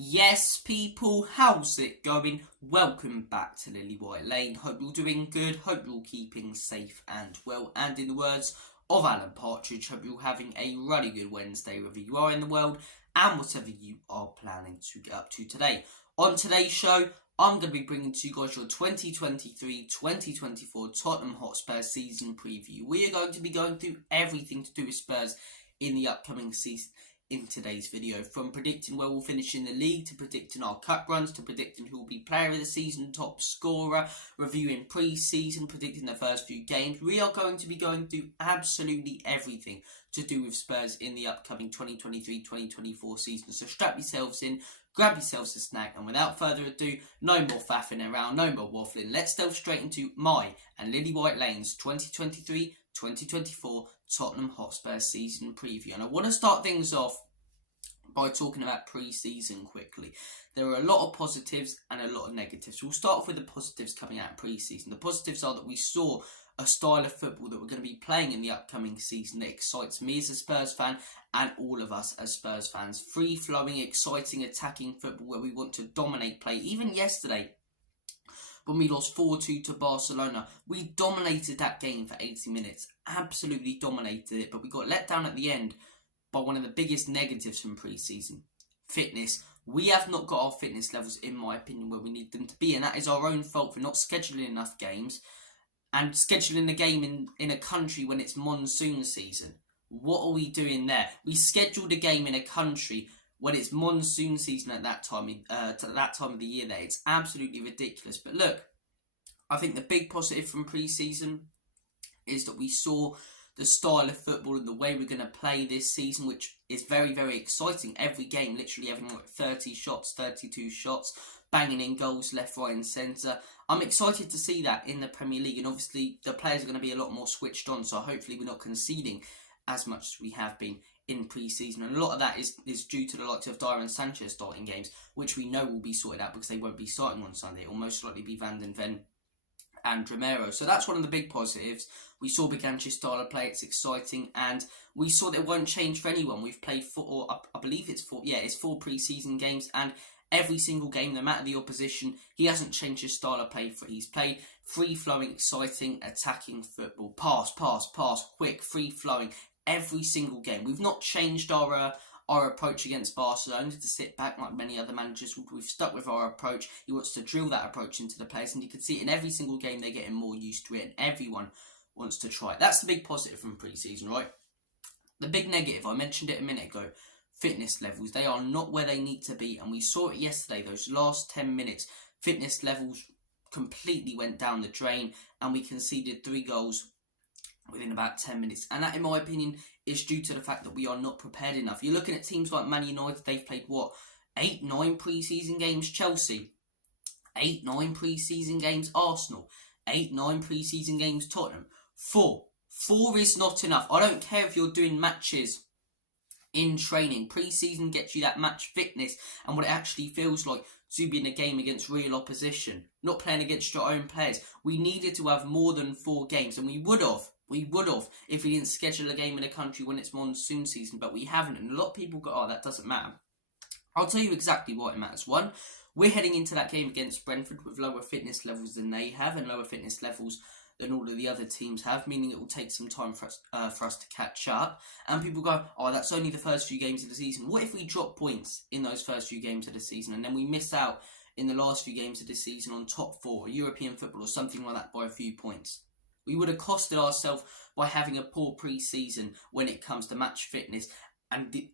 Yes, people, how's it going? Welcome back to Lily White Lane. Hope you're doing good. Hope you're keeping safe and well. And in the words of Alan Partridge, hope you're having a really good Wednesday wherever you are in the world and whatever you are planning to get up to today. On today's show, I'm going to be bringing to you guys your 2023-2024 Tottenham Hotspur season preview. We are going to be going through everything to do with Spurs in the upcoming season in today's video, from predicting where we'll finish in the league, to predicting our cup runs, to predicting who will be player of the season, top scorer, reviewing pre-season, predicting the first few games. We are going to be going through absolutely everything to do with Spurs in the upcoming 2023-2024 season. So strap yourselves in, grab yourselves a snack, and without further ado, no more faffing around, no more waffling. Let's delve straight into my and Lily White Lane's 2023-2024 Tottenham Hotspur season preview. And I want to start things off by talking about pre-season quickly. There are a lot of positives and a lot of negatives. We'll start off with the positives coming out of pre-season. The positives are that we saw a style of football that we're going to be playing in the upcoming season that excites me as a Spurs fan and all of us as Spurs fans. Free-flowing, exciting, attacking football where we want to dominate play. Even yesterday, when we lost 4-2 to Barcelona, we dominated that game for 80 minutes. Absolutely dominated it, but we got let down at the end by one of the biggest negatives from pre-season. Fitness. We have not got our fitness levels, in my opinion, where we need them to be, and that is our own fault for not scheduling enough games and scheduling a game in a country when it's monsoon season. What are we doing there? We scheduled a game in a country when it's monsoon season at that time of the year there. It's absolutely ridiculous. But look, I think the big positive from pre-season is that we saw the style of football and the way we're going to play this season, which is very, very exciting. Every game literally having like 30 shots, 32 shots, banging in goals left, right and centre. I'm excited to see that in the Premier League, and obviously the players are going to be a lot more switched on, so hopefully we're not conceding as much as we have been in pre-season, and a lot of that is due to the likes of Dyer and Sanchez starting games, which we know will be sorted out because they won't be starting on Sunday. It will most likely be Van den Ven and Romero. So that's one of the big positives. We saw Biganchi's style of play, it's exciting, and we saw that it won't change for anyone. We've played it's four pre-season games, and every single game, no matter the opposition, he hasn't changed his style of play. He's played free-flowing, exciting, attacking football. Pass, quick, free-flowing, every single game. We've not changed our approach against Barcelona to sit back like many other managers. We've stuck with our approach. He wants to drill that approach into the players, and you can see it in every single game. They're getting more used to it, and everyone wants to try it. That's the big positive from pre-season, right? The big negative, I mentioned it a minute ago, fitness levels. They are not where they need to be, and we saw it yesterday. Those last 10 minutes, fitness levels completely went down the drain, and we conceded 3 goals within about 10 minutes. And that, in my opinion, is due to the fact that we are not prepared enough. You're looking at teams like Man United, they've played, 8-9 pre-season games? Chelsea, 8-9 pre-season games? Arsenal, 8-9 pre-season games? Tottenham, 4. 4 is not enough. I don't care if you're doing matches in training. Pre-season gets you that match fitness and what it actually feels like to be in a game against real opposition, not playing against your own players. We needed to have more than 4 games, and we would have if we didn't schedule a game in a country when it's monsoon season, but we haven't. And a lot of people go, that doesn't matter. I'll tell you exactly why it matters. One, we're heading into that game against Brentford with lower fitness levels than they have, and lower fitness levels than all of the other teams have, meaning it will take some time for us to catch up. And people go, that's only the first few games of the season. What if we drop points in those first few games of the season, and then we miss out in the last few games of the season on top 4, European football or something like that by a few points? We would have costed ourselves by having a poor pre-season when it comes to match fitness and the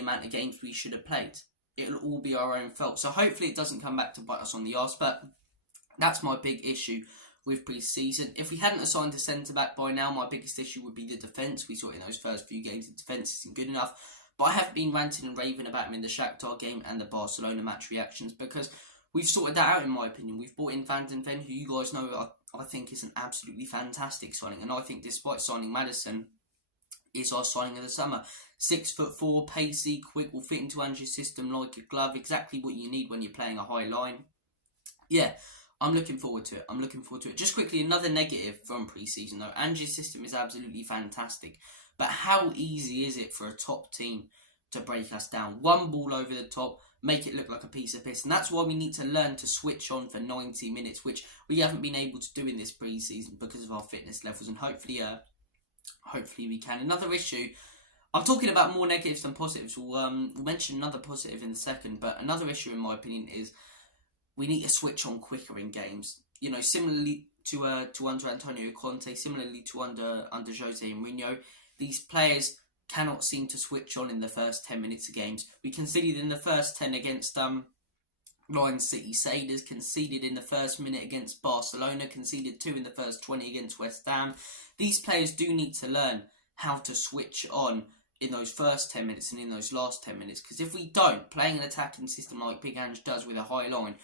amount of games we should have played. It'll all be our own fault. So hopefully it doesn't come back to bite us on the arse, but that's my big issue with pre-season. If we hadn't assigned a centre-back by now, my biggest issue would be the defence. We saw it in those first few games. The defence isn't good enough. But I have been ranting and raving about him in the Shakhtar game and the Barcelona match reactions because we've sorted that out, in my opinion. We've brought in Van den Ven, who you guys know I think is an absolutely fantastic signing. And I think despite signing Maddison, is our signing of the summer. 6'4", pacey, quick, will fit into Ange's system like a glove. Exactly what you need when you're playing a high line. Yeah, I'm looking forward to it. Just quickly, another negative from pre-season though. Ange's system is absolutely fantastic. But how easy is it for a top team to break us down. One ball over the top, make it look like a piece of piss. And that's why we need to learn to switch on for 90 minutes, which we haven't been able to do in this pre-season because of our fitness levels. And hopefully we can. Another issue, I'm talking about more negatives than positives. We'll mention another positive in a second, but another issue, in my opinion, is we need to switch on quicker in games. You know, similarly to under Antonio Conte, similarly to under Jose Mourinho, these players cannot seem to switch on in the first 10 minutes of games. We conceded in the first 10 against Lion City. Sailors conceded in the first minute against Barcelona, conceded 2 in the first 20 against West Ham. These players do need to learn how to switch on in those first 10 minutes and in those last 10 minutes, because if we don't, playing an attacking system like Big Ange does with a high line,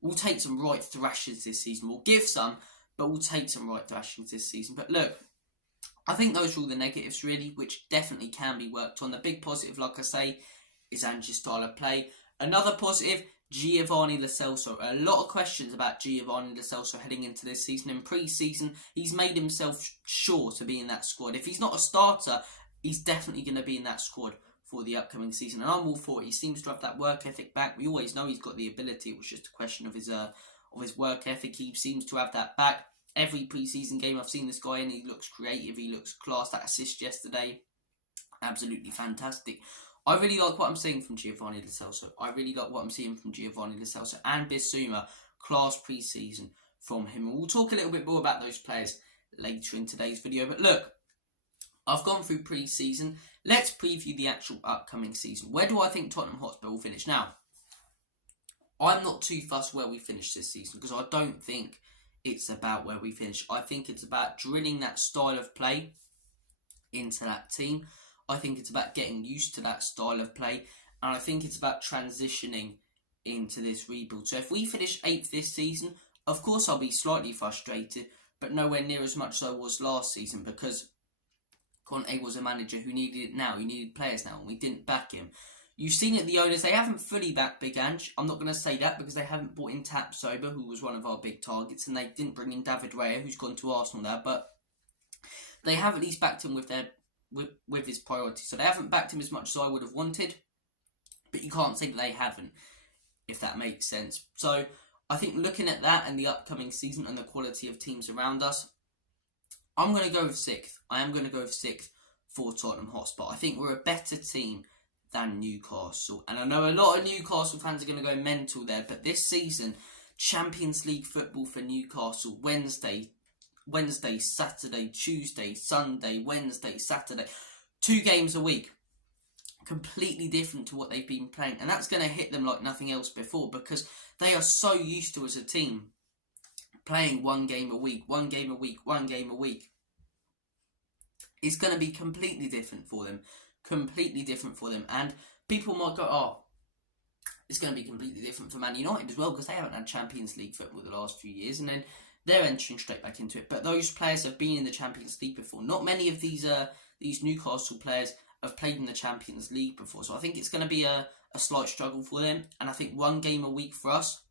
we'll take some right thrashers this season. We'll give some, but we'll take some right thrashings this season. But look, I think those are all the negatives, really, which definitely can be worked on. The big positive, like I say, is Ange's style of play. Another positive, Giovanni Lo Celso. A lot of questions about Giovanni Lo Celso heading into this season. In pre-season, he's made himself sure to be in that squad. If he's not a starter, he's definitely going to be in that squad for the upcoming season. And I'm all for it. He seems to have that work ethic back. We always know he's got the ability. It was just a question of his work ethic. He seems to have that back. Every pre-season game I've seen this guy in, he looks creative, he looks class. That assist yesterday, absolutely fantastic. I really like what I'm seeing from Giovanni Lo Celso. I really like what I'm seeing from Giovanni Lo Celso and Bissouma. Class pre-season from him. And we'll talk a little bit more about those players later in today's video. But look, I've gone through pre-season. Let's preview the actual upcoming season. Where do I think Tottenham Hotspur will finish? Now, I'm not too fussed where we finish this season because I don't think it's about where we finish. I think it's about drilling that style of play into that team. I think it's about getting used to that style of play. And I think it's about transitioning into this rebuild. So if we finish 8th this season, of course I'll be slightly frustrated, but nowhere near as much as I was last season because Conte was a manager who needed it now. He needed players now, and we didn't back him. You've seen it, the owners, they haven't fully backed Big Ange. I'm not going to say that because they haven't brought in Tapsoba, who was one of our big targets, and they didn't bring in David Raya, who's gone to Arsenal now, but they have at least backed him with his priorities. So they haven't backed him as much as I would have wanted, but you can't say that they haven't, if that makes sense. So I think looking at that and the upcoming season and the quality of teams around us, I'm going to go with 6th. I am going to go with 6th for Tottenham Hotspur. I think we're a better team than Newcastle. And I know a lot of Newcastle fans are going to go mental there, but this season, Champions League football for Newcastle, Wednesday, Saturday, Tuesday, Sunday, Wednesday, Saturday. 2 games a week. Completely different to what they've been playing. And that's going to hit them like nothing else before because they are so used to, as a team, playing 1 game a week, 1 game a week, 1 game a week. It's going to be completely different for them. Completely different for them. And people might go, oh, it's going to be completely different for Man United as well because they haven't had Champions League football the last few years. And then they're entering straight back into it. But those players have been in the Champions League before. Not many of these Newcastle players have played in the Champions League before. So I think it's going to be a slight struggle for them. And I think 1 game a week for us,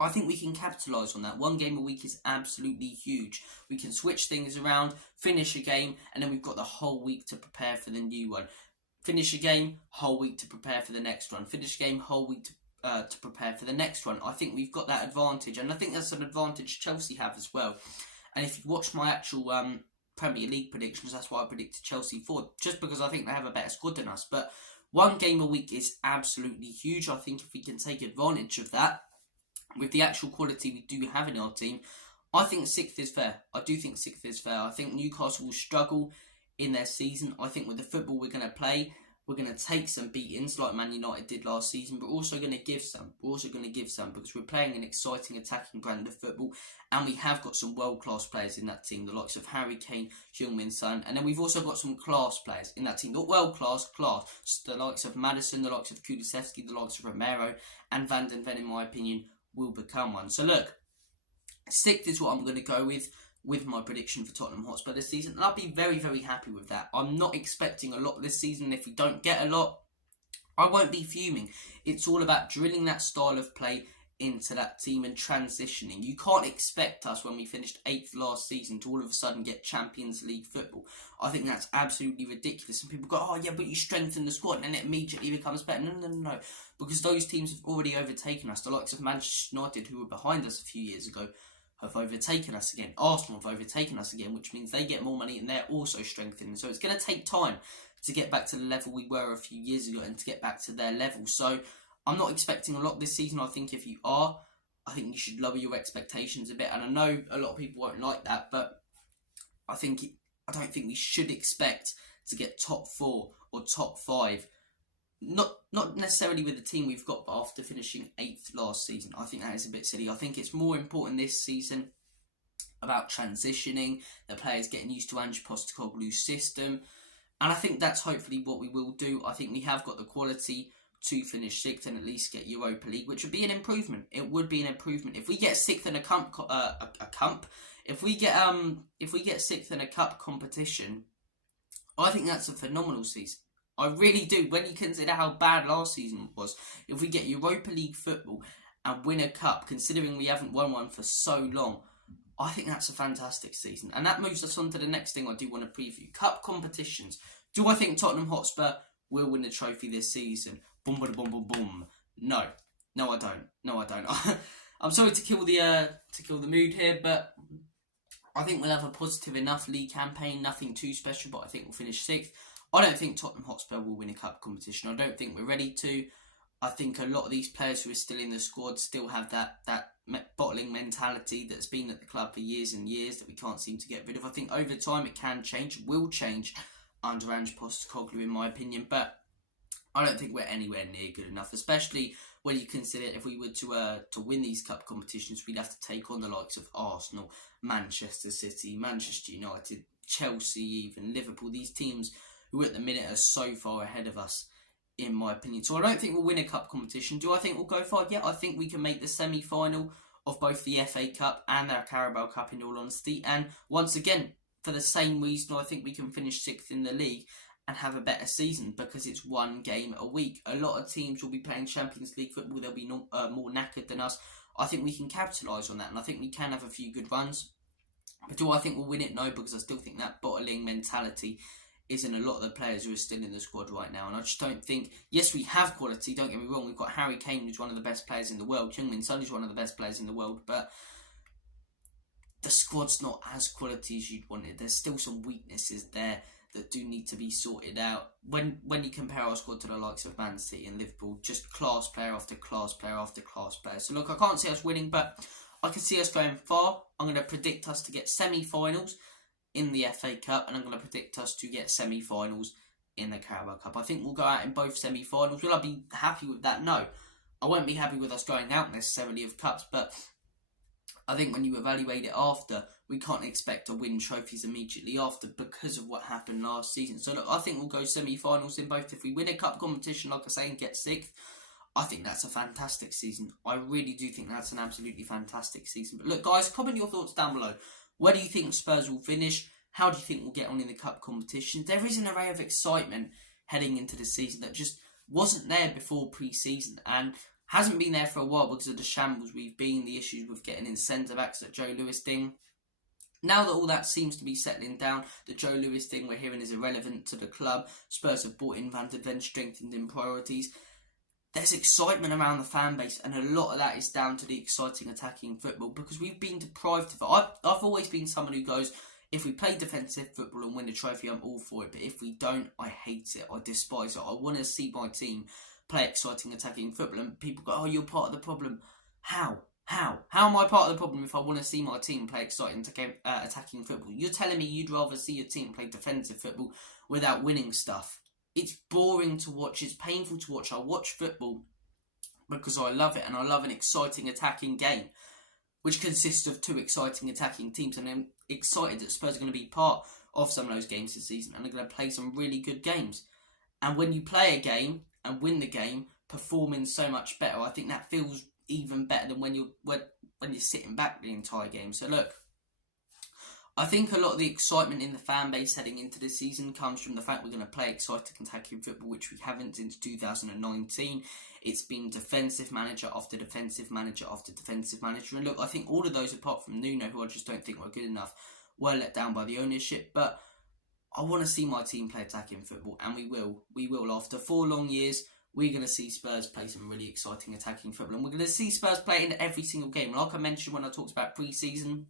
I think we can capitalise on that. 1 game a week is absolutely huge. We can switch things around, finish a game, and then we've got the whole week to prepare for the new one. Finish a game, whole week to prepare for the next one. Finish a game, whole week to prepare for the next one. I think we've got that advantage, and I think that's an advantage Chelsea have as well. And if you watch my actual Premier League predictions, that's why I predicted Chelsea forward, just because I think they have a better squad than us. But 1 game a week is absolutely huge. I think if we can take advantage of that, with the actual quality we do have in our team, I think 6th is fair. I do think 6th is fair. I think Newcastle will struggle in their season. I think with the football we're going to play, we're going to take some beatings like Man United did last season, but we're also going to give some. We're also going to give some because we're playing an exciting attacking brand of football, and we have got some world-class players in that team, the likes of Harry Kane, Heung-min Son, and then we've also got some class players in that team. Not world-class, class. The likes of Maddison, the likes of Kulusevski, the likes of Romero, and Van den Ven, in my opinion, will become one. So look, 6th is what I'm going to go with my prediction for Tottenham Hotspur this season, and I'll be very, very happy with that. I'm not expecting a lot this season. If we don't get a lot, I won't be fuming. It's all about drilling that style of play into that team and transitioning. You can't expect us, when we finished 8th last season, to all of a sudden get Champions League football. I think that's absolutely ridiculous. And people go, oh yeah, but you strengthen the squad and then it immediately becomes better. No. Because those teams have already overtaken us. The likes of Manchester United, who were behind us a few years ago, have overtaken us again. Arsenal have overtaken us again, which means they get more money and they're also strengthening. So it's going to take time to get back to the level we were a few years ago and to get back to their level. So I'm not expecting a lot this season. I think if you are, I think you should lower your expectations a bit. And I know a lot of people won't like that, but I don't think we should expect to get top 4 or top 5. Not necessarily with the team we've got, but after finishing 8th last season. I think that is a bit silly. I think it's more important this season about transitioning, the players getting used to Ange Postecoglou's system. And I think that's hopefully what we will do. I think we have got the quality to finish 6th and at least get Europa League, which would be an improvement. It would be an improvement if we get 6th in if we get 6th in a cup competition. I think that's a phenomenal season. I really do. When you consider how bad last season was, if we get Europa League football and win a cup, considering we haven't won one for so long, I think that's a fantastic season. And that moves us on to the next thing I do want to preview. Cup competitions. Do I think Tottenham Hotspur will win the trophy this season? Boom, boom, boom, boom, boom. No, I don't. I'm sorry to kill the mood here, but I think we'll have a positive enough league campaign. Nothing too special, but I think we'll finish 6th. I don't think Tottenham Hotspur will win a cup competition. I don't think we're ready to. I think a lot of these players who are still in the squad still have that bottling mentality that's been at the club for years and years that we can't seem to get rid of. I think over time it can change, will change under Ange Postecoglou in my opinion, but I don't think we're anywhere near good enough, especially when you consider if we were to win these cup competitions, we'd have to take on the likes of Arsenal, Manchester City, Manchester United, Chelsea, even Liverpool. These teams who at the minute are so far ahead of us, in my opinion. So I don't think we'll win a cup competition. Do I think we'll go far? Yeah, I think we can make the semi-final of both the FA Cup and our Carabao Cup, in all honesty. And once again, for the same reason, I think we can finish 6th in the league and have a better season, because it's one game a week. A lot of teams will be playing Champions League football. They'll be more knackered than us. I think we can capitalise on that, and I think we can have a few good runs. But do I think we'll win it? No, because I still think that bottling mentality is in a lot of the players who are still in the squad right now. And I just don't think... Yes, we have quality, don't get me wrong. We've got Harry Kane, who's one of the best players in the world. Heung-min Son is one of the best players in the world. But the squad's not as quality as you'd want it. There's still some weaknesses there that do need to be sorted out. When you compare our squad to the likes of Man City and Liverpool, just class player after class player after class player. So look, I can't see us winning, but I can see us going far. I'm going to predict us to get semi-finals in the FA Cup, and I'm going to predict us to get semi-finals in the Carabao Cup. I think we'll go out in both semi-finals. Will I be happy with that? No. I won't be happy with us going out necessarily of cups, but I think when you evaluate it after, we can't expect to win trophies immediately after because of what happened last season. So look, I think we'll go semi-finals in both. If we win a cup competition, like I say, and get 6th, I think that's a fantastic season. I really do think that's an absolutely fantastic season. But look, guys, comment your thoughts down below. Where do you think Spurs will finish? How do you think we'll get on in the cup competition? There is an array of excitement heading into the season that just wasn't there before pre-season and hasn't been there for a while because of the shambles we've been, the issues with getting in centre-backs that Joe Lewis thing. Now that all that seems to be settling down, the Joe Lewis thing we're hearing is irrelevant to the club. Spurs have brought in Van der Ven, strengthened in priorities. There's excitement around the fan base, and a lot of that is down to the exciting attacking football because we've been deprived of it. I've always been someone who goes, if we play defensive football and win a trophy, I'm all for it. But if we don't, I hate it. I despise it. I want to see my team play exciting attacking football. And people go, oh, you're part of the problem. How? How am I part of the problem if I want to see my team play exciting attacking football? You're telling me you'd rather see your team play defensive football without winning stuff. It's boring to watch. It's painful to watch. I watch football because I love it, and I love an exciting attacking game, which consists of two exciting attacking teams. And I'm excited that Spurs are going to be part of some of those games this season, and they're going to play some really good games. And when you play a game and win the game, performing so much better, I think that feels even better than when you're sitting back the entire game. So look, I think a lot of the excitement in the fan base heading into this season comes from the fact we're going to play exciting attacking football, which we haven't since 2019. It's been defensive manager after defensive manager after defensive manager. And look, I think all of those, apart from Nuno, who I just don't think were good enough, were let down by the ownership. But I want to see my team play attacking football, and we will. We will. After 4 long years, we're going to see Spurs play some really exciting attacking football. And we're going to see Spurs play in every single game. Like I mentioned when I talked about pre-season,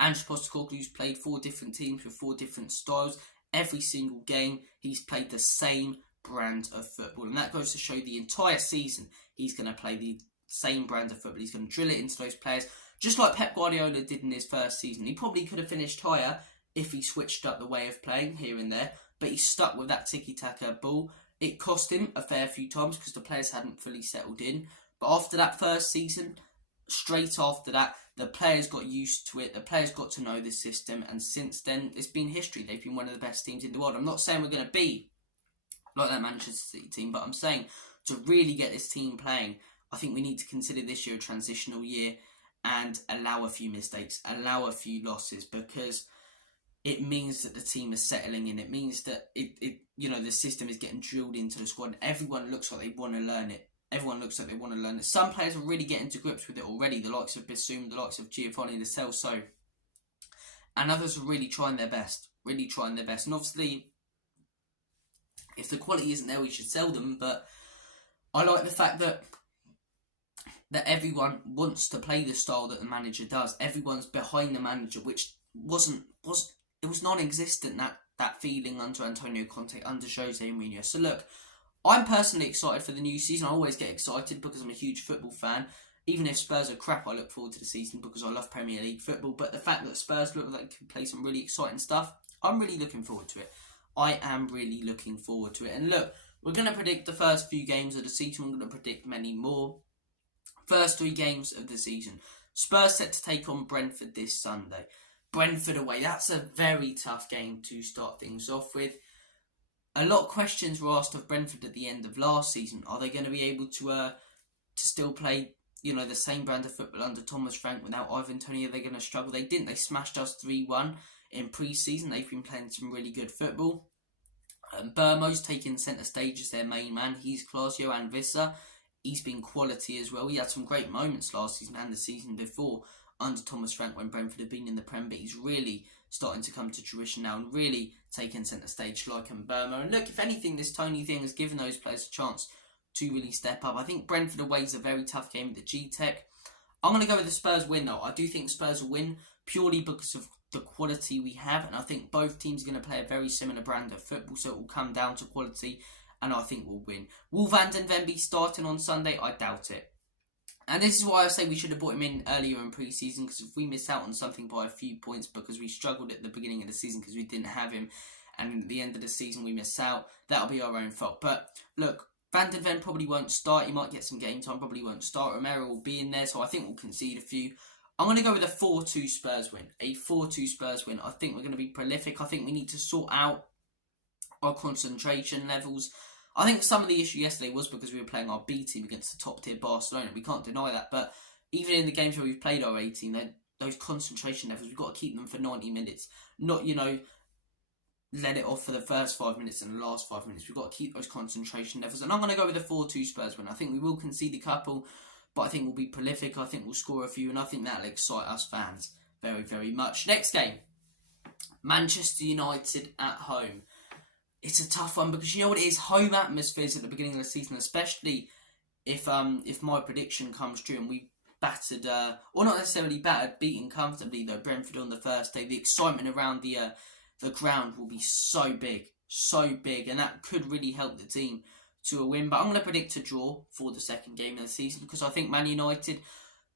Ange Postecoglou's played 4 different teams with 4 different styles. Every single game, he's played the same brand of football. And that goes to show the entire season, he's going to play the same brand of football. He's going to drill it into those players, just like Pep Guardiola did in his first season. He probably could have finished higher if he switched up the way of playing here and there, but he stuck with that tiki-taka ball. It cost him a fair few times because the players hadn't fully settled in. But after that first season, straight after that, the players got used to it, the players got to know the system, and since then, it's been history. They've been one of the best teams in the world. I'm not saying we're going to be like that Manchester City team, but I'm saying to really get this team playing, I think we need to consider this year a transitional year and allow a few mistakes, allow a few losses, because it means that the team is settling in. It means that the system is getting drilled into the squad. Everyone looks like they want to learn it. Some players are really getting to grips with it already, the likes of Bissouma, the likes of Giovanni Lo Celso, and others are really trying their best. And obviously, if the quality isn't there, we should sell them, but I like the fact that everyone wants to play the style that the manager does. Everyone's behind the manager, which was non-existent, that feeling under Antonio Conte, under Jose Mourinho. So look, I'm personally excited for the new season. I always get excited because I'm a huge football fan. Even if Spurs are crap, I look forward to the season because I love Premier League football. But the fact that Spurs look like they can play some really exciting stuff, I'm really looking forward to it. I am really looking forward to it. And look, we're going to predict the first few games of the season. We're going to predict many more. First 3 games of the season. Spurs set to take on Brentford this Sunday. Brentford away. That's a very tough game to start things off with. A lot of questions were asked of Brentford at the end of last season. Are they going to be able to still play, the same brand of football under Thomas Frank without Ivan Toney? Are they going to struggle? They didn't. They smashed us 3-1 in pre-season. They've been playing some really good football. Burmo's taking centre stage as their main man. He's class. Johan Visser, he's been quality as well. He had some great moments last season and the season before under Thomas Frank when Brentford had been in the Prem, but he's really starting to come to fruition now and really taking centre stage like Burmo. And look, if anything, this Tony thing has given those players a chance to really step up. I think Brentford away is a very tough game at the G-Tech. I'm going to go with the Spurs win though. I do think Spurs will win purely because of the quality we have, and I think both teams are going to play a very similar brand of football, so it will come down to quality, and I think we'll win. Will Van den Ven be starting on Sunday? I doubt it. And this is why I say we should have brought him in earlier in pre-season, because if we miss out on something by a few points because we struggled at the beginning of the season because we didn't have him, and at the end of the season we miss out, that'll be our own fault. But look, Van den Ven probably won't start. He might get some game time, probably won't start. Romero will be in there, so I think we'll concede a few. I'm going to go with a 4-2 Spurs win. A 4-2 Spurs win. I think we're going to be prolific. I think we need to sort out our concentration levels. I think some of the issue yesterday was because we were playing our B team against the top tier Barcelona. We can't deny that. But even in the games where we've played our A team, those concentration levels, we've got to keep them for 90 minutes. Not, let it off for the first 5 minutes and the last 5 minutes. We've got to keep those concentration levels. And I'm going to go with a 4-2 Spurs win. I think we will concede a couple, but I think we'll be prolific. I think we'll score a few, and I think that'll excite us fans very, very much. Next game, Manchester United at home. It's a tough one because you know what it is? Home atmospheres at the beginning of the season, especially if my prediction comes true and we battered, or not necessarily battered, beaten comfortably though, Brentford on the first day. The excitement around the ground will be so big, and that could really help the team to a win. But I'm going to predict a draw for the second game of the season because I think Man United,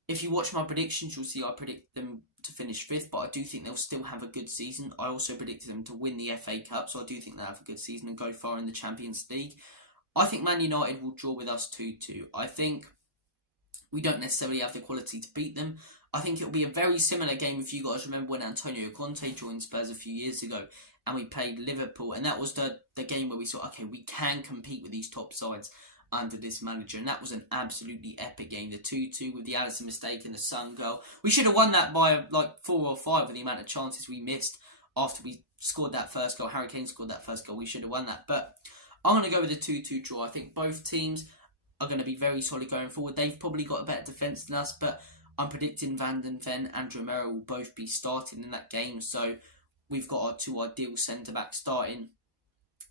if you watch my predictions, you'll see I predict them to finish 5th, but I do think they'll still have a good season. I also predicted them to win the FA Cup, so I do think they'll have a good season and go far in the Champions League. I think Man United will draw with us 2-2. I think we don't necessarily have the quality to beat them. I think it'll be a very similar game if you guys remember when Antonio Conte joined Spurs a few years ago and we played Liverpool, and that was the game where we thought, okay, we can compete with these top sides. under this manager, and that was an absolutely epic game. The 2-2 with the Alisson mistake and the Son goal. We should have won that by like 4 or 5 with the amount of chances we missed after we scored that first goal. Harry Kane scored that first goal. We should have won that. But I'm going to go with a 2-2 draw. I think both teams are going to be very solid going forward. They've probably got a better defence than us, but I'm predicting Van den Ven and Romero will both be starting in that game. So we've got our 2 ideal centre-backs starting.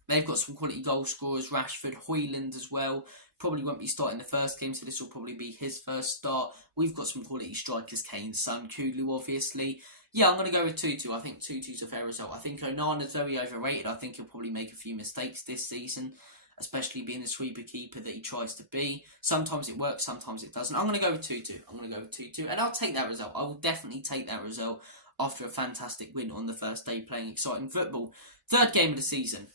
They've got some quality goal scorers, Rashford, Højlund as well. Probably won't be starting the first game, so this will probably be his first start. We've got some quality strikers, Kane, Son, Kulu, obviously. Yeah, I'm going to go with 2-2. I think 2-2 is a fair result. I think Onana's very overrated. I think he'll probably make a few mistakes this season, especially being the sweeper keeper that he tries to be. Sometimes it works, sometimes it doesn't. I'm going to go with 2-2. And I'll take that result. I will definitely take that result after a fantastic win on the first day playing exciting football. Third game of the season.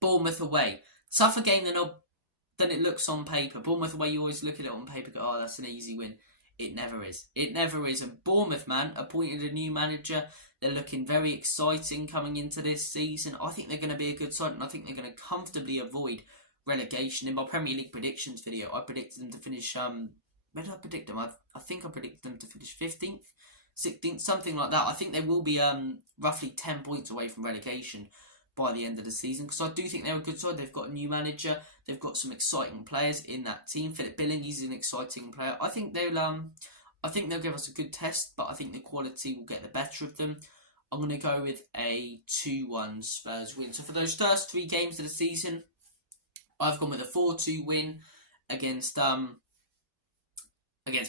Bournemouth away. Tougher game than it looks on paper. Bournemouth away, you always look at it on paper and go, oh, that's an easy win. It never is. It never is. And Bournemouth, man, appointed a new manager. They're looking very exciting coming into this season. I think they're going to be a good side, and I think they're going to comfortably avoid relegation. In my Premier League predictions video, I predicted them to finish... where did I predict them? I think I predicted them to finish 15th, 16th, something like that. I think they will be roughly 10 points away from relegation by the end of the season, because I do think they're a good side. They've got a new manager. They've got some exciting players in that team. Philip Billing's an exciting player. I think they'll give us a good test, but I think the quality will get the better of them. I'm going to go with a 2-1 Spurs win. So for those first 3 games of the season, I've gone with a 4-2 win against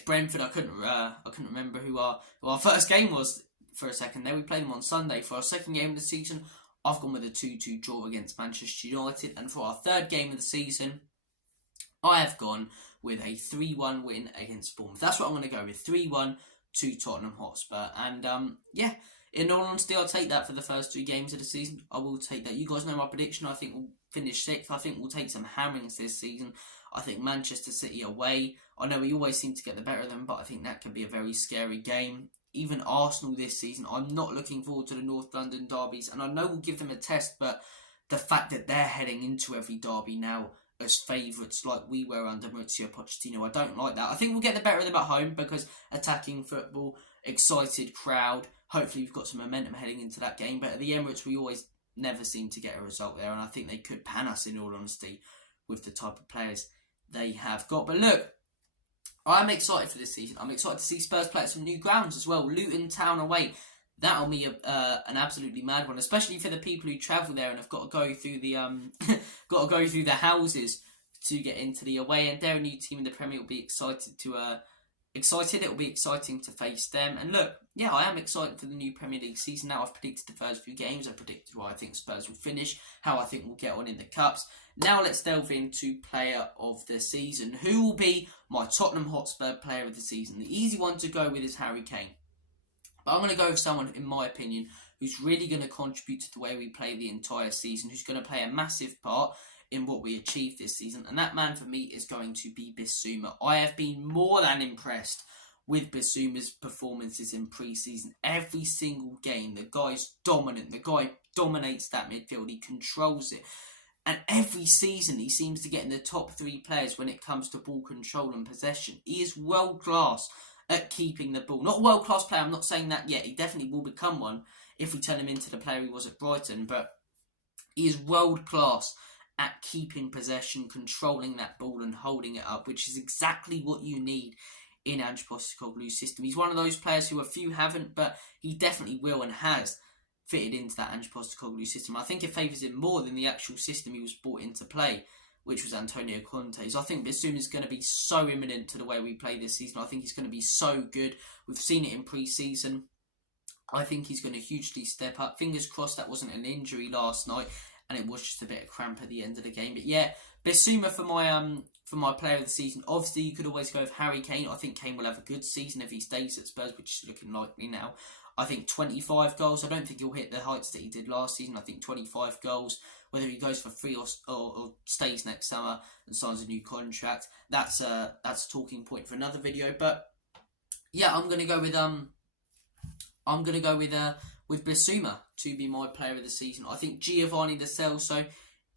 Brentford. I couldn't remember who our first game was for a second there. We played them on Sunday. For our second game of the season, I've gone with a 2-2 draw against Manchester United. And for our third game of the season, I have gone with a 3-1 win against Bournemouth. That's what I'm going to go with. 3-1 to Tottenham Hotspur. And yeah, in all honesty, I'll take that for the first 2 games of the season. I will take that. You guys know my prediction. I think we'll finish 6th. I think we'll take some hammerings this season. I think Manchester City away. I know we always seem to get the better of them, but I think that could be a very scary game. Even Arsenal this season, I'm not looking forward to the North London derbies, and I know we'll give them a test, but the fact that they're heading into every derby now as favourites like we were under Mauricio Pochettino, I don't like that. I think we'll get the better of them at home because attacking football, excited crowd, hopefully we've got some momentum heading into that game, but at the Emirates we always never seem to get a result there, and I think they could pan us in all honesty with the type of players they have got. But look, I'm excited for this season. I'm excited to see Spurs play at some new grounds as well. Luton Town away. That'll be an absolutely mad one, especially for the people who travel there and have got to go through the the houses to get into the away end. They're a new team in the Premier. Will be excited. It'll be exciting to face them. And look, yeah, I am excited for the new Premier League season. Now I've predicted the first few games. I predicted where I think Spurs will finish, how I think we'll get on in the cups. Now let's delve into player of the season. Who will be my Tottenham Hotspur player of the season? The easy one to go with is Harry Kane. But I'm going to go with someone, in my opinion, who's really going to contribute to the way we play the entire season, who's going to play a massive part in what we achieve this season. And that man for me is going to be Bissouma. I have been more than impressed with Bissouma's performances in pre-season. Every single game, the guy's dominant. The guy dominates that midfield. He controls it. And every season he seems to get in the top 3 players when it comes to ball control and possession. He is world class at keeping the ball. Not a world class player, I'm not saying that yet. He definitely will become one if we turn him into the player he was at Brighton. But he is world class at keeping possession, controlling that ball and holding it up, which is exactly what you need in Ange Postecoglou's system. He's one of those players who a few haven't, but he definitely will and has fitted into that Ange Postecoglou system. I think it favours him more than the actual system he was brought into play, which was Antonio Conte's. I think Bissouma is going to be so imminent to the way we play this season. I think he's going to be so good. We've seen it in pre-season. I think he's going to hugely step up. Fingers crossed that wasn't an injury last night and it was just a bit of cramp at the end of the game. But yeah, Bissouma for my player of the season. Obviously, you could always go with Harry Kane. I think Kane will have a good season if he stays at Spurs, which is looking likely now. I think 25 goals. I don't think he'll hit the heights that he did last season. I think 25 goals. Whether he goes for free or stays next summer and signs a new contract, that's a talking point for another video. But yeah, I'm gonna go with Bissouma to be my player of the season. I think Giovanni Lo Celso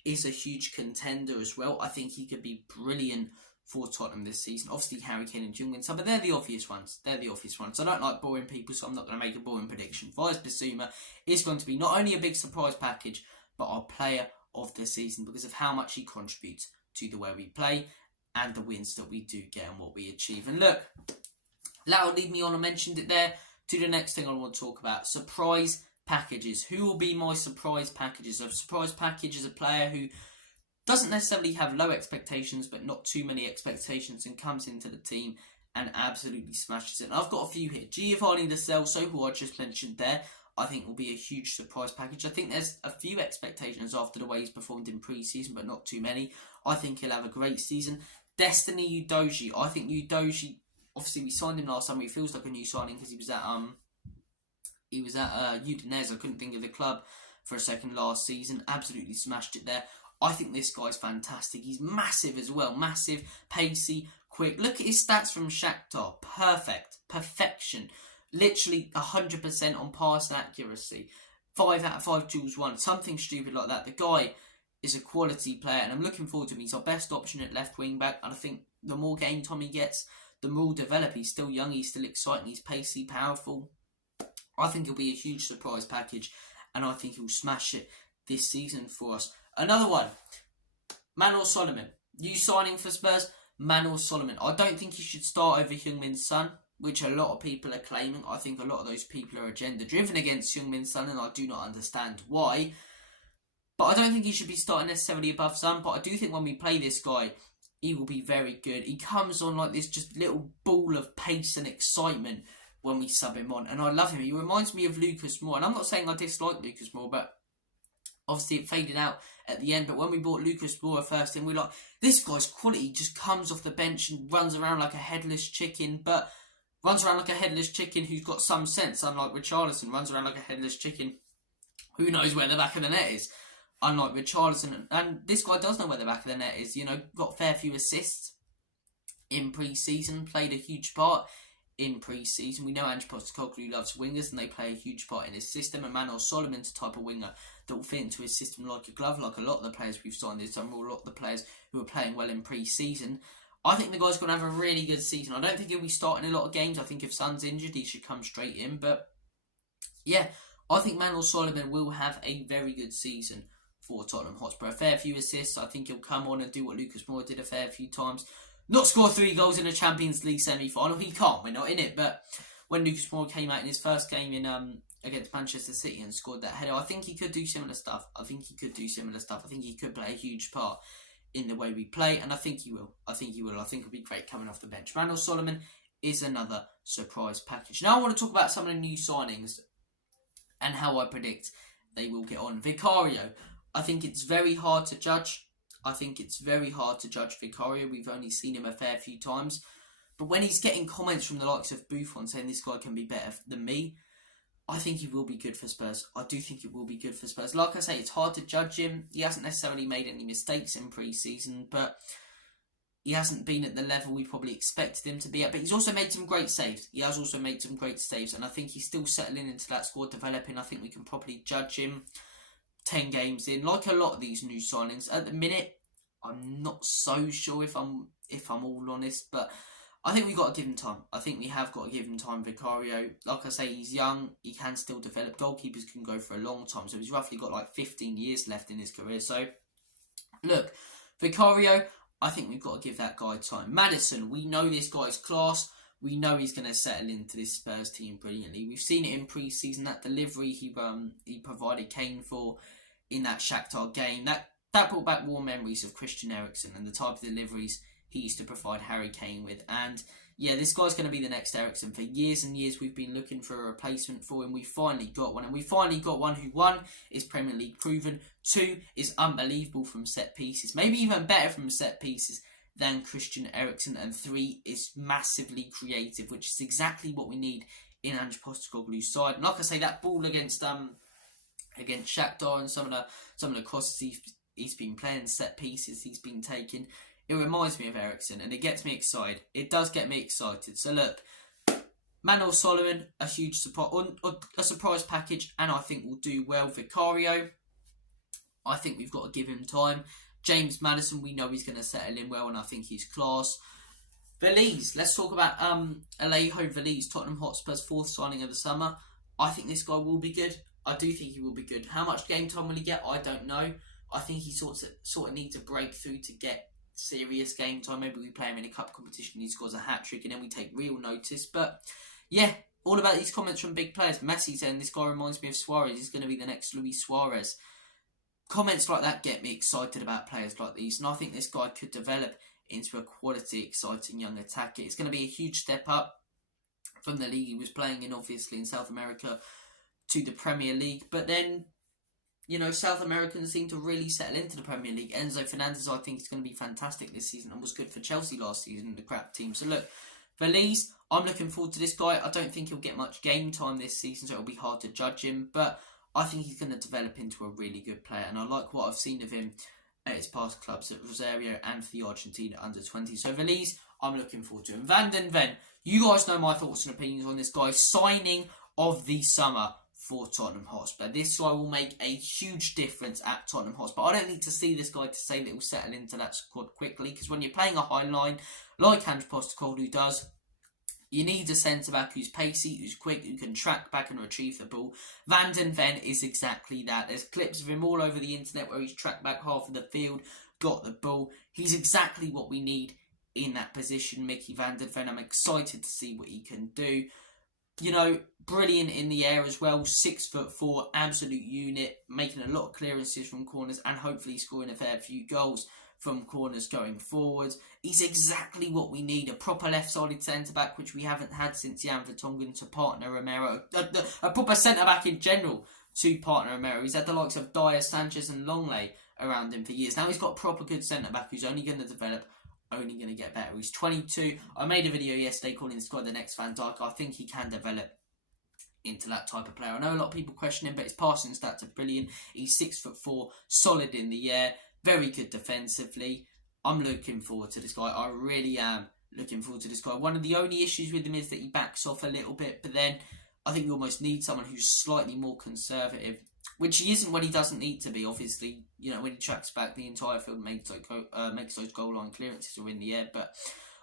is a huge contender as well. I think he could be brilliant for Tottenham this season. Obviously, Harry Kane and Heung-min Son, but they're the obvious ones. I don't like boring people, so I'm not going to make a boring prediction. Vice Bissouma is going to be not only a big surprise package, but our player of the season because of how much he contributes to the way we play and the wins that we do get and what we achieve. And look, that'll lead me on, I mentioned it there, to the next thing I want to talk about. Surprise packages. Who will be my surprise packages? A surprise package is a player who doesn't necessarily have low expectations, but not too many expectations, and comes into the team and absolutely smashes it. And I've got a few here. Giovanni Lo Celso, who I just mentioned there, I think will be a huge surprise package. I think there's a few expectations after the way he's performed in pre-season, but not too many. I think he'll have a great season. Destiny Udogie. I think Udogie, obviously we signed him last summer. He feels like a new signing because he was at Udinese. I couldn't think of the club for a second last season. Absolutely smashed it there. I think this guy's fantastic. He's massive as well. Massive, pacey, quick. Look at his stats from Shakhtar. Perfect. Perfection. Literally 100% on pass accuracy. 5 out of 5 duels won. Something stupid like that. The guy is a quality player, and I'm looking forward to him. He's our best option at left wing back, and I think the more game time he gets, the more he'll develop. He's still young. He's still exciting. He's pacey, powerful. I think he'll be a huge surprise package, and I think he'll smash it this season for us. Another one, Manor Solomon. New signing for Spurs, Manor Solomon. I don't think he should start over Heung-min Son, which a lot of people are claiming. I think a lot of those people are agenda-driven against Heung-min Son, and I do not understand why. But I don't think he should be starting necessarily above Son, but I do think when we play this guy, he will be very good. He comes on like this just little ball of pace and excitement when we sub him on, and I love him. He reminds me of Lucas Moore, and I'm not saying I dislike Lucas Moore, but obviously it faded out at the end. But when we bought Lucas Moore first, and we're like, this guy's quality just comes off the bench and runs around like a headless chicken, but runs around like a headless chicken who's got some sense, unlike Richarlison, runs around like a headless chicken who knows where the back of the net is, unlike Richarlison. And this guy does know where the back of the net is, you know, got a fair few assists in pre-season, played a huge part in pre-season. We know Ange Postecoglou loves wingers, and they play a huge part in his system, and Manor Solomon's the type of winger that will fit into his system like a glove, like a lot of the players we've signed this summer, or a lot of the players who are playing well in pre-season. I think the guy's going to have a really good season. I don't think he'll be starting a lot of games. I think if Son's injured, he should come straight in. But yeah, I think Manor Solomon will have a very good season for Tottenham Hotspur. A fair few assists. I think he'll come on and do what Lucas Moura did a fair few times. Not score 3 goals in a Champions League semi-final. He can't. We're not in it. But when Lucas Moura came out in his first game in against Manchester City and scored that header, I think he could do similar stuff. I think he could play a huge part in the way we play, and I think he will. I think it'll be great coming off the bench. Manor Solomon is another surprise package. Now I want to talk about some of the new signings and how I predict they will get on. Vicario. I think it's very hard to judge. Vicario. We've only seen him a fair few times. But when he's getting comments from the likes of Buffon saying this guy can be better than me, I think he will be good for Spurs. I do think it will be good for Spurs. Like I say, it's hard to judge him. He hasn't necessarily made any mistakes in pre-season, but he hasn't been at the level we probably expected him to be at. But he's also made some great saves. And I think he's still settling into that squad, developing. I think we can probably judge him 10 games in. Like a lot of these new signings, at the minute, I'm not so sure if I'm all honest, but I think we've got to give him time. I think we have got to give him time, Vicario. Like I say, he's young. He can still develop. Goalkeepers can go for a long time. So he's roughly got like 15 years left in his career. So, look, Vicario, I think we've got to give that guy time. Maddison, we know this guy's class. We know he's going to settle into this Spurs team brilliantly. We've seen it in pre-season. That delivery he provided Kane for in that Shakhtar game. That brought back warm memories of Christian Eriksen and the type of deliveries he used to provide Harry Kane with. And yeah, this guy's going to be the next Eriksen. For years and years we've been looking for a replacement for him. We finally got one, and we finally got one who, 1, is Premier League proven, 2, is unbelievable from set pieces, maybe even better from set pieces than Christian Eriksen, and 3 is massively creative, which is exactly what we need in Ange Postecoglou's side. And like I say, that ball against Shakhtar and some of the crosses he's been playing, set pieces he's been taking, it reminds me of Eriksen, and it gets me excited. It does get me excited. So look, Manor Solomon, a huge surprise, a surprise package, and I think will do well. Vicario, I think we've got to give him time. James Maddison, we know he's going to settle in well, and I think he's class. Veliz, let's talk about Alejo Veliz, Tottenham Hotspur's 4th signing of the summer. I think this guy will be good. I do think he will be good. How much game time will he get? I don't know. I think he sort of needs a breakthrough to get serious game time. Maybe we play him in a cup competition, he scores a hat-trick, and then we take real notice. But yeah, all about these comments from big players. Messi saying this guy reminds me of Suarez. He's going to be the next Luis Suarez. Comments like that get me excited about players like these, and I think this guy could develop into a quality, exciting young attacker. It's going to be a huge step up from the league he was playing in, obviously, in South America to the Premier League. But then, you know, South Americans seem to really settle into the Premier League. Enzo Fernandez, I think, is going to be fantastic this season and was good for Chelsea last season, the crap team. So look, Veliz, I'm looking forward to this guy. I don't think he'll get much game time this season, so it'll be hard to judge him. But I think he's going to develop into a really good player. And I like what I've seen of him at his past clubs at Rosario and for the Argentina under-20. So Veliz, I'm looking forward to him. Van den Ven, you guys know my thoughts and opinions on this guy. Signing of the summer for Tottenham Hotspur. This guy will make a huge difference at Tottenham Hotspur. I don't need to see this guy to say that he'll settle into that squad quickly, because when you're playing a high line like Ange Postecoglou does, you need a centre-back who's pacey, who's quick, who can track back and retrieve the ball. Van den Ven is exactly that. There's clips of him all over the internet where he's tracked back half of the field, got the ball. He's exactly what we need in that position, Mickey Van den Ven. I'm excited to see what he can do. You know, brilliant in the air as well. 6'4", absolute unit, making a lot of clearances from corners and hopefully scoring a fair few goals from corners going forward. He's exactly what we need, a proper left-sided centre-back, which we haven't had since Jan Vertonghen to partner Romero. A proper centre-back in general to partner Romero. He's had the likes of Dyer, Sanchez and Longley around him for years. Now he's got a proper good centre-back who's only going to develop, only going to get better. He's 22. I made a video yesterday calling this guy the next Van Dijk. I think he can develop into that type of player. I know a lot of people question him, but his passing stats are brilliant. He's 6'4", solid in the air, very good defensively. I'm looking forward to this guy. I really am looking forward to this guy. One of the only issues with him is that he backs off a little bit, but then I think you almost need someone who's slightly more conservative, which he isn't when he doesn't need to be. Obviously, you know, when he tracks back the entire field, makes those goal line clearances or in the air. But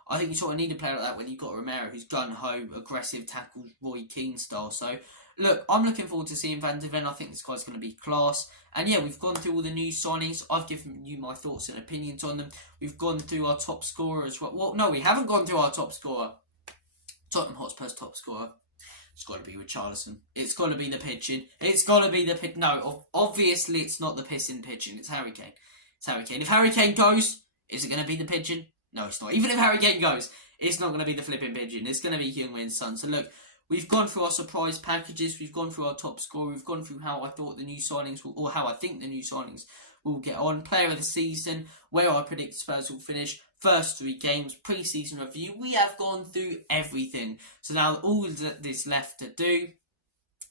I think you sort of need a player like that when you've got Romero, who's gun-ho, aggressive, tackles, Roy Keane style. So, look, I'm looking forward to seeing Van den Ven. I think this guy's going to be class. And yeah, we've gone through all the new signings. I've given you my thoughts and opinions on them. We've gone through our top scorer as well. Well, no, we haven't gone through our top scorer. Tottenham Hotspur's top scorer. It's got to be Richarlison. It's got to be the pigeon. It's got to be the pigeon. No, obviously it's not the pissing pigeon. It's Harry Kane. It's Harry Kane. If Harry Kane goes, is it going to be the pigeon? No, it's not. Even if Harry Kane goes, it's not going to be the flipping pigeon. It's going to be Heung-min Son. So look, we've gone through our surprise packages. We've gone through our top score. We've gone through how I thought the new signings will, or how I think the new signings will get on. Player of the season, where I predict Spurs will finish. First 3 games, pre-season review. We have gone through everything. So now all that is left to do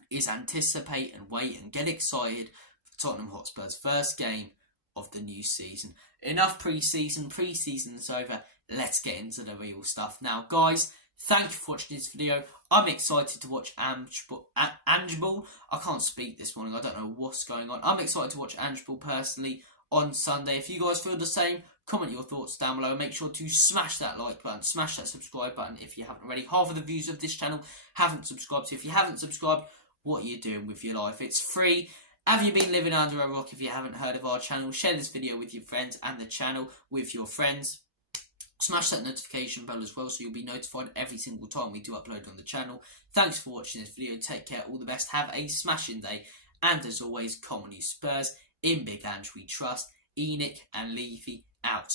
is anticipate and wait and get excited for Tottenham Hotspur's first game of the new season. Enough pre-season. Pre-season's over. Let's get into the real stuff. Now, guys, thank you for watching this video. I'm excited to watch Angeball. I can't speak this morning. I don't know what's going on. I'm excited to watch Angeball personally on Sunday. If you guys feel the same, comment your thoughts down below. Make sure to smash that like button, smash that subscribe button if you haven't already. Half of the viewers of this channel haven't subscribed. So if you haven't subscribed, what are you doing with your life? It's free. Have you been living under a rock if you haven't heard of our channel? Share this video with your friends and the channel with your friends. Smash that notification bell as well so you'll be notified every single time we do upload on the channel. Thanks for watching this video. Take care. All the best. Have a smashing day. And as always, come on you Spurs. In Big Ange we trust. Enoch and Levy out.